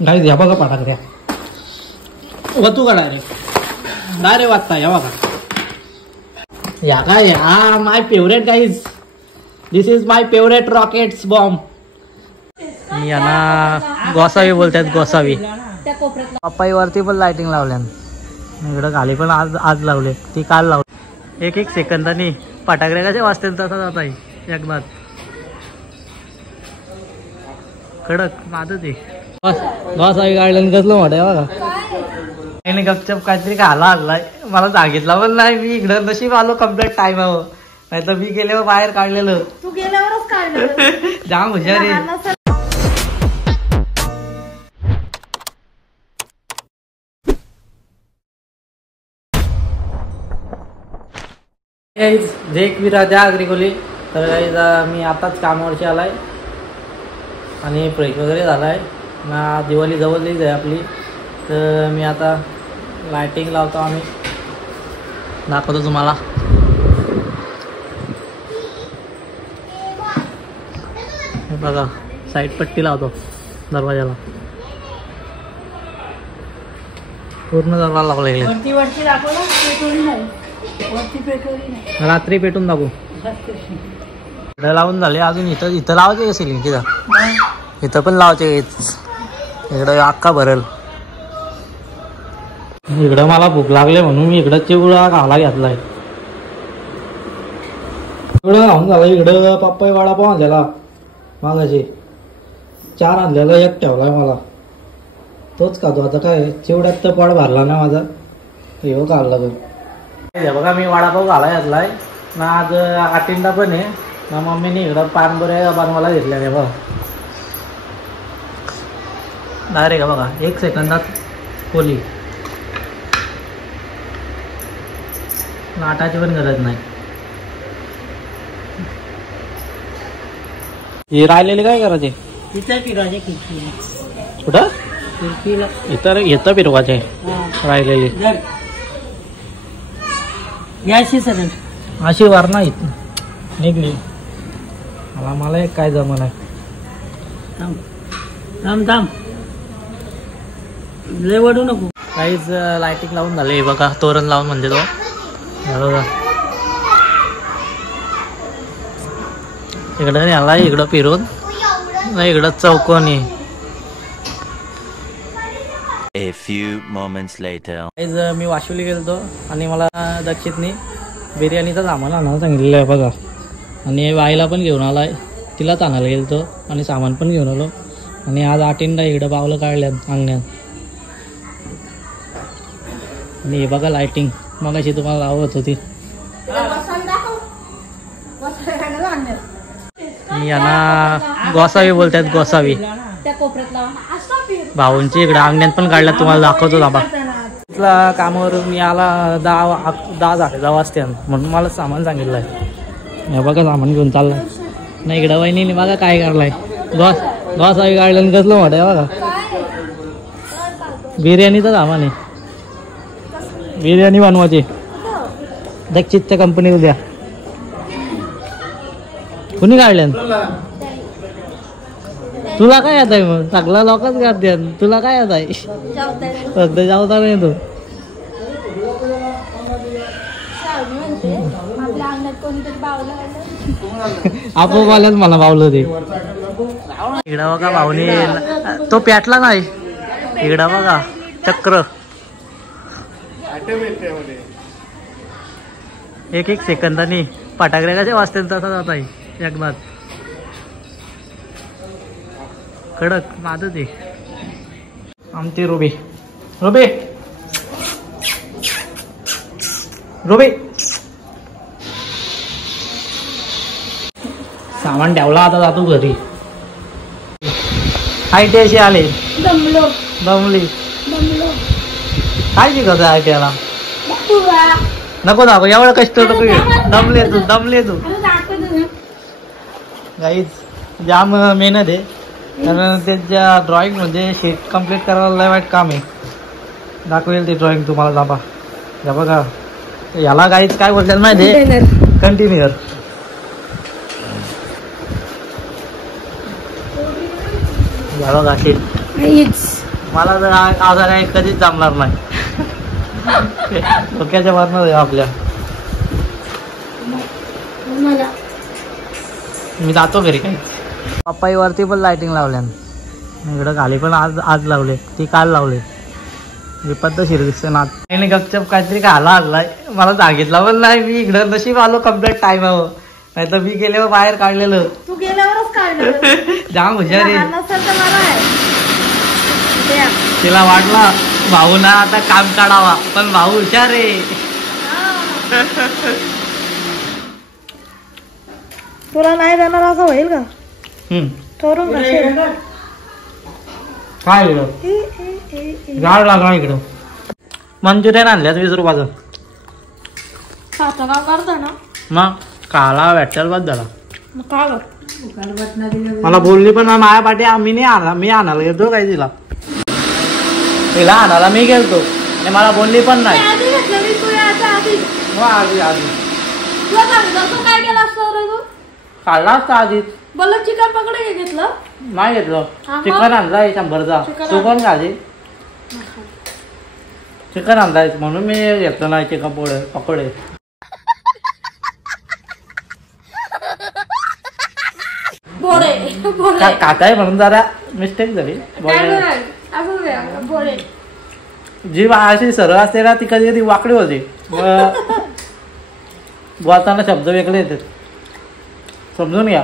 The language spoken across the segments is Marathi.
गाईज या बघा फटाकड्या वतू का डायरेक्ट वाजता या बघा या काय हा my favourite guys this is my favourite rockets bomb यांना गोसावी बोलतात गोसावी पप्पाई वरती पण लाइटिंग लावल्या इकडं खाली पण आज लावले ती काल लावली एक एक सेकंदानी फटाकडे कसे वाजतील तसा जात आहे एकदाच कडक माझं ते गोसावी गार्डन कसलं मोठं बघा काही गपचप काहीतरी खाला आणलाय मला सांगितलं पण नाही मी इकडं नशीब आलो कम्प्लीट टाइम आहे नाही तर मी गेल्यावर बाहेर काढलेलं तू गेल्यावरच काढलं जाम हुशार आहे जे एक विराजा अग्रिकोली तर मी आताच कामावरची आलाय आणि फ्रेश वगैरे झालाय ना दिवाळी जवळच आहे आपली तर मी आता लाइटिंग लावतो आम्ही दाखवतो तुम्हाला बघा साईड पट्टी लावतो दरवाजाला पूर्ण दरवाजा लावला रात्री पेटून दाखवू इकडं लावून झाले अजून इथं लावायचे का सिलिंग तिथं इथं पण लावायचे इकडं अख्खा भरल इकडं मला भूक लागले म्हणून मी इकडं चिवडा खाला घेतलाय चिवडा खाऊन झाला इकडं पप्पाई वडापाव आणलेला मागाशी 4 आणलेला 1 ठेवलाय मला तोच खातो आता काय चिवड्यात तर पोट भरला ना माझा हो खाल्ला तो बघा मी वडापाव घाला घातलाय ना आज आटिंडा पण आहे ना मम्मीने इकडं पानबऱ्या बनवायला घेतल्या नाही बघा डायरेक्ट का बघा 1 सेकंदात पोली लाटाची पण गरज नाही हे राहिलेले काय करायचे तिथं फिरवायचे कुठं इतर येतं फिरवायचे राहिलेले याशी सर अशी वार नाही निघली मला एक काय जमन आहे थांब थांब लय वडू नको काहीच लाइटिंग लावून झाले बघा तोरण लावून म्हणजे तो बघा इकडं नाही आला इकडं फिरून नाही इकडं चौकोनी A few moments later. मी वाशिवली गेलतो आणि मला दक्षितनी बिर्याणीचा सामान आणायला सांगितलेलं आहे बघा आणि बाईला पण घेऊन आलाय तिलाच आणायला गेलतो आणि सामान पण घेऊन आलो आणि आज आटिंडा इकडं बावलं काढल्यात अंगण्यात आणि हे बघा लाइटिंग मग अशी तुम्हाला लावत होती यांना गोसावी बोलतात गोसावी भाऊंची इकडे अंगण्यात पण काढल्यात तुम्हाला दाखवतो दाबा इथला कामावरून मी आला 10 झाले 10 वाजता म्हणून मला सामान सांगितलंय हे बघा सामान घेऊन चाललाय नाही इकडं वहिनी बघा काय काढलाय गोसावी काढलं कसलं मोठं बघा बिर्याणीचं सामान आहे बिर्याणी बनवायची दक्षितच्या कंपनी उद्या कुणी काढल्यान तुला काय येत आहे मग सगळं लोकच करते तुला काय येत आहे फक्त जाऊता नाही तू आपोआप मला बावलं ते इकडं बघा भाऊनी तो पेटला नाही इकडं बघा चक्र 1 सेकंदानी फटाकडे कसे वाजतील तसा जात आहे एकदाच कडक माझं ते आमचे रुबे सामान ठेवला आता जातो घरी आयटी अशी आले दमली काय शिकवत आयटीला नको दाखव एवढं कष्ट दमले तू गाईज जाम मेहनत आहे कारण त्याच्या ड्रॉइंग म्हणजे शीट कम्प्लीट करायला लय वाईट काम आहे दाखवेल ते ड्रॉइंग तुम्हाला दाबा या बघा याला गाईज काय बोलतात माहिती आहे कंटिन्यूअर या बघा शीट मला तर असा काही कधीच जमणार नाही. डोक्याच्या मारणार आहे आपल्या. मी जातो घरी. काही पप्पाई वरती पण लाइटिंग लावल्या इकडं खाली पण आज लावले. ती काल लावले. पद्धतशीर दिसते ना. गपचप काहीतरी खाला आणलाय. मला सांगितलं पण नाही. मी इकडं नशीब आलो कम्प्लीट टाइम नाही तर मी गेल्यावर बाहेर काढलेलं. तू गेल्यावरच काढलं. जाम हुशार आहे. नसेल तर मला आहे. तिला वाटलं भाऊ ना आता काम काढावा पण भाऊ हुशार आहे. तुला नाही देणार असं होईल का? ठरून काय झाड लागला इकडं. मंचुरियन आणल्यात 20 रुपयाचं. काम करता ना मग काला भेटेल बस झाला. काय मला बोलली पण माझ्या पाठी आम्ही नाही आणला. मी आणायला गेलो काय तिला आणायला मी गेलतो आणि मला बोलली पण नाही. काय केलं असतं रे तू? काढला असता आधीच. बोल चिकन पकडे घेतलं नाही घेतलं. चिकन आणलाय 100चा. तू कोण खाली चिकन आणलाय म्हणून मी घेतलं नाही. चिकन पकोडे काटाय म्हणून जरा मिस्टेक झाली. जी अशी सरळ असते ना ती कधी कधी वाकडी होती. बोलताना शब्द वेगळे येतात. समजून घ्या.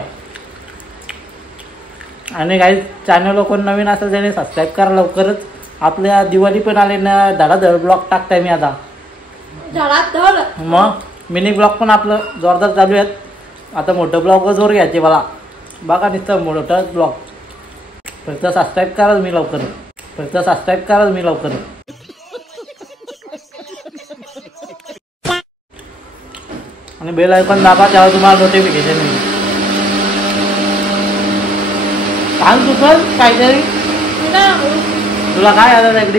आणि काही चॅनल कोण नवीन असेल त्याने सबस्क्राईब करा लवकरच. आपल्या दिवाळी पण आले ना. धडाधड ब्लॉग टाकताय मी आता. मग मिनी ब्लॉग पण आपलं जोरदार चालू आहेत. आता मोठं ब्लॉग जोर घ्यायचे मला. बघा नुसतं मोठं ब्लॉग. फक्त सबस्क्राईब कराच मी लवकर. आणि बेल आयकॉन दाबा तेव्हा तुम्हाला नोटिफिकेशन येईल. सांग तू पण काहीतरी. तुला काय आलं इकडे.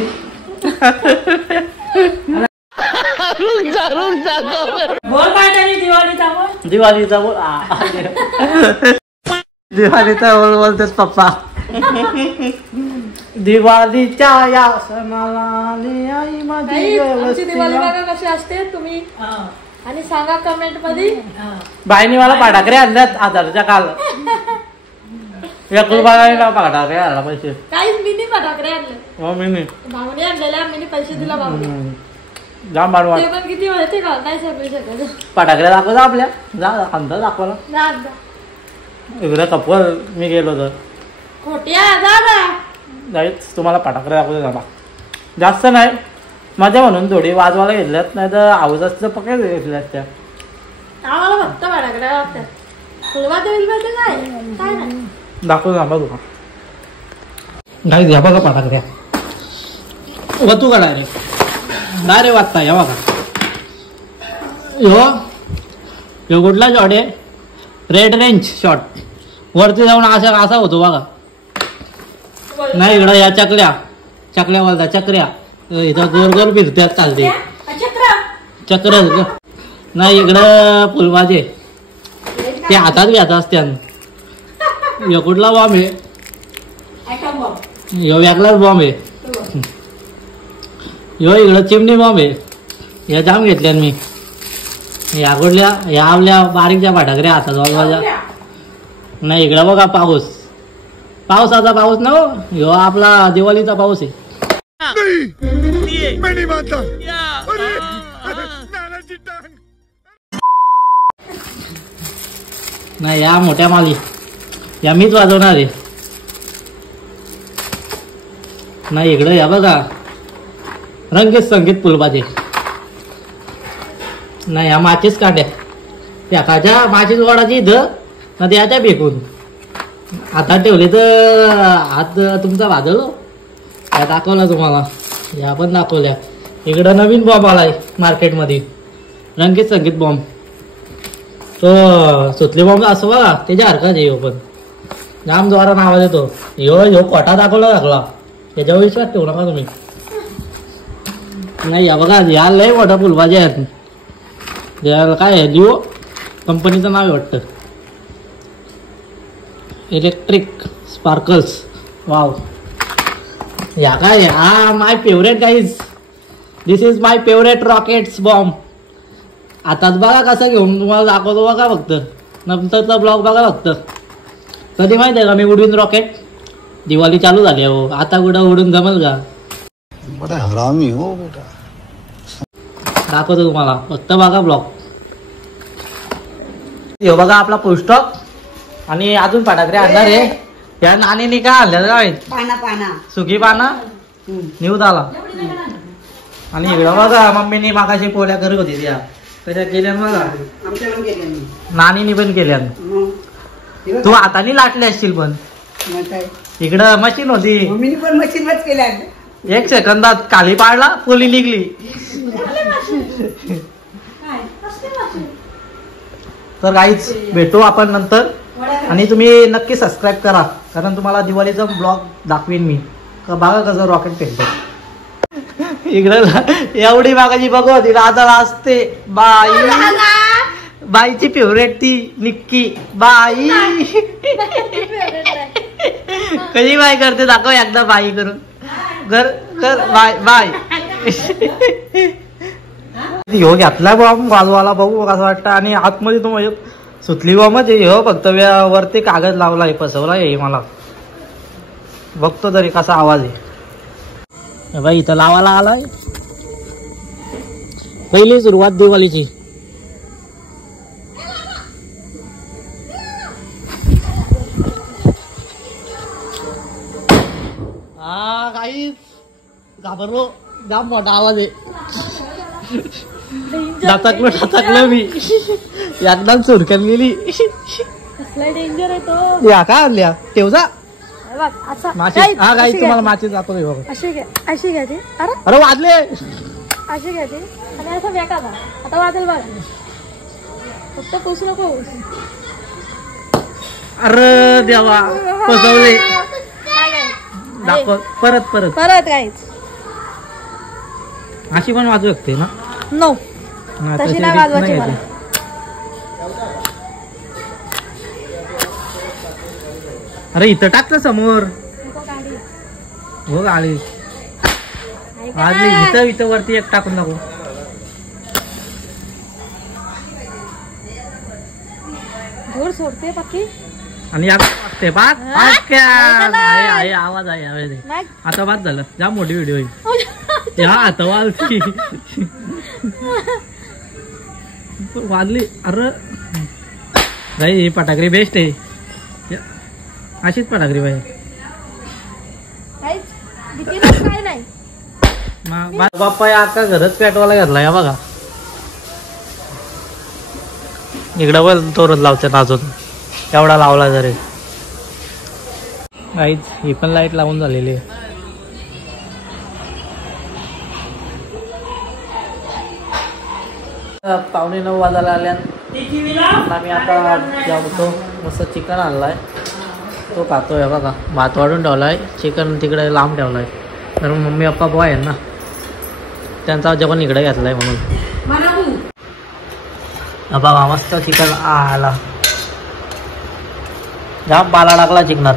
दिवाळीचा बोल. दिवाळीचा बोल बोलतेस पप्पा. दिवाळीच्या या सणाला आई माझी दिवाळी बघा कशी असते तुम्ही आणि सांगा कमेंट मध्ये. बाईनी मला फटाकडे आणल्यात आधारच्या काल. फटाकडे आणला पैसे. काहीच मिनी फटाकडे आणले. हो मिनी भावने आणलेल्या मिनी पैसे दिला भावने. जाम बाडवा. ते पण किती माहिती का नाही समजू शकत. फटाकडे दाखवता आपल्या. जा अंदाज दाखवला इकडे कपवर मी गेलो तर खोट्या दादा जाईच तुम्हाला फटाकडे दाखवतो. झाला जास्त नाही मजा म्हणून थोडी वाजवायला घेतल्यात. नाही तर आवाजाचं पकड घेतल्यात त्या. आम्हाला फक्त फटाकडे लागतात. दाखवतो ना तुला. गाईज ह्या बघा फटाकड्या. वतू काढा रे. ना रे वाचता या बघा. यो कुठला शॉट आहे. Red range shot. वरती जाऊन असा होतो बघा. नाही इकडं या चकल्या बोलता. चक्र्या इथं गोल गोल फिरत्यात चालते. चक्र नाही इकडं फुलबाजे ते हातात घ्यायचं असत्यान. यो कुठला बॉम्ब आहे. यो वेगळाच बॉम्ब आहे. यो इकडं चिमणी बॉम्ब आहे. या जाम घेतल्या मी. या कुठल्या या आपल्या बारीकच्या फटाकड्या हातात वाजवायच्या. नाही इकडं बघा पावसाचा पाऊस ना. ह्यो आपला दिवाळीचा पाऊस आहे. नाही या मोठ्या माली या मीच वाजवणार आहे. नाही इकडं या बघा रंगीत संगीत फुलबाजे. नाही या माचीच काढ्या. त्या खाच्या माचीच गोडाची इथं ना त्याच्या फेकून हातात ठेवले तर हात तुमचा वाजवलो. या दाखवला तुम्हाला. या पण दाखवल्या. इकडं नवीन बॉम्ब आलाय मार्केटमध्ये. रंगीत संगीत बॉम्ब. तो सुतली बॉम्ब असं बघा त्याच्या हरकत आहे. पण जाम जोरानं आवाज येतो. ह्यो कोटा दाखवला. त्याच्यावर विश्वास ठेवू नका तुम्ही. नाही या बघा या लय मोठा फुलबाजी आहेत. याला काय आहे लिओ कंपनीचं नाव आहे वाटतं. Electric sparkles. वाव या काय हा my favourite guys. This is my favourite rockets bomb. आताच बघा कसं घेऊन तुम्हाला दाखवतो बघा फक्त. नंतरचा ब्लॉग बघा फक्त. कधी माहिती आहे का मी उडवीन रॉकेट. दिवाळी चालू झाली हो. आता कुठं उडून जमल का. बड़ा हरामी हो बेटा. दाखवतो तुम्हाला फक्त बघा ब्लॉग. हे बघा आपला पोस्टॉक आणि अजून फटाकडे आणणार आहे. या नानीने काय आणलं काय पाना सुकी पाना न्यूज आला. आणि इकडं बघा मम्मीने मागाशी पोळ्या करत होती त्या कशा केल्या बघा. नानीने पण केल्या. तू हाताने लाटले असतील पण इकडं मशीन होती. मम्मीने पण मशीनच केल्या. 1 सेकंदात काली पाडला पोली निघली. तर काहीच भेटू आपण नंतर. आणि तुम्ही नक्की सबस्क्राईब करा कारण तुम्हाला दिवाळीचा ब्लॉग दाखवीन मी. बघा कसं रॉकेट फेकतो. इकडं एवढी मागाची बघू तिला आता असते बाई. बाईची फेवरेट ती निक्की बाई. कशी बाई करते दाखव एकदा बाई करून. कर कर बाय बाय. ह्यो घेतला बॉम्ब वाजवाला बघू कसं वाटतं. आणि आतमध्ये तो म्हणजे सुतली बॉम्बच आहे. फक्त वरती कागद लावलाय पसवलाय मला. बघतो तरी कसा आवाज आहे. बाई इथं लावायला आलाय. पहिली सुरुवात दिवाळीची. हा काहीच घाबरलो. जाम मोठा आवाज आहे. टाचकलो मी. एकदम सुरकन गेली. डेंजर आहे तो. या काय आणल्या तेवजा माची. हा काही तुम्हाला माची जातो. अशी घ्या ती. अरे वाजले. अशी घ्या ती आणि असं बेका का आता वाजेल बघा. फक्त पुसू नको. अरे देवा फसवले. दाखव परत परत काहीच. अशी पण वाजू शकते ना. नो तशी नाही वाजवायची मला. अरे इथं टाकलं समोर. हो गाडी वाजली. इथं इथं वरती एक टाकून दाखव. धूर सोडते पक्की. आणि वाजते पाच आहे आवाज आहे. आता बाद झालं. जाम मोठी व्हिडिओ आहे. या आता वाजली. वाजली. अरे भाई फटाकडी बेस्ट आहे. अशीच फटाकडी बाई. काय नाही. बाप्पा या अख्खा घरच पेटवायला घेतला. या बघा इकडं पण तोरच लावते अजून. एवढा लावला जरी काहीच. ही पण लाईट लावून झालेली आहे. पावणे 9 वाजायला आल्या. आम्ही आता जेवतो. मस्त चिकन आणलाय तो खातोय. बघा भात वाढून ठेवलाय. चिकन तिकडे लांब ठेवलाय. तर मम्मी पप्पा बॉय आहेत ना त्यांचा जेवण इकडे घेतलाय म्हणून. बघा मस्त चिकन आला. जाम पाला टाकला चिकनात.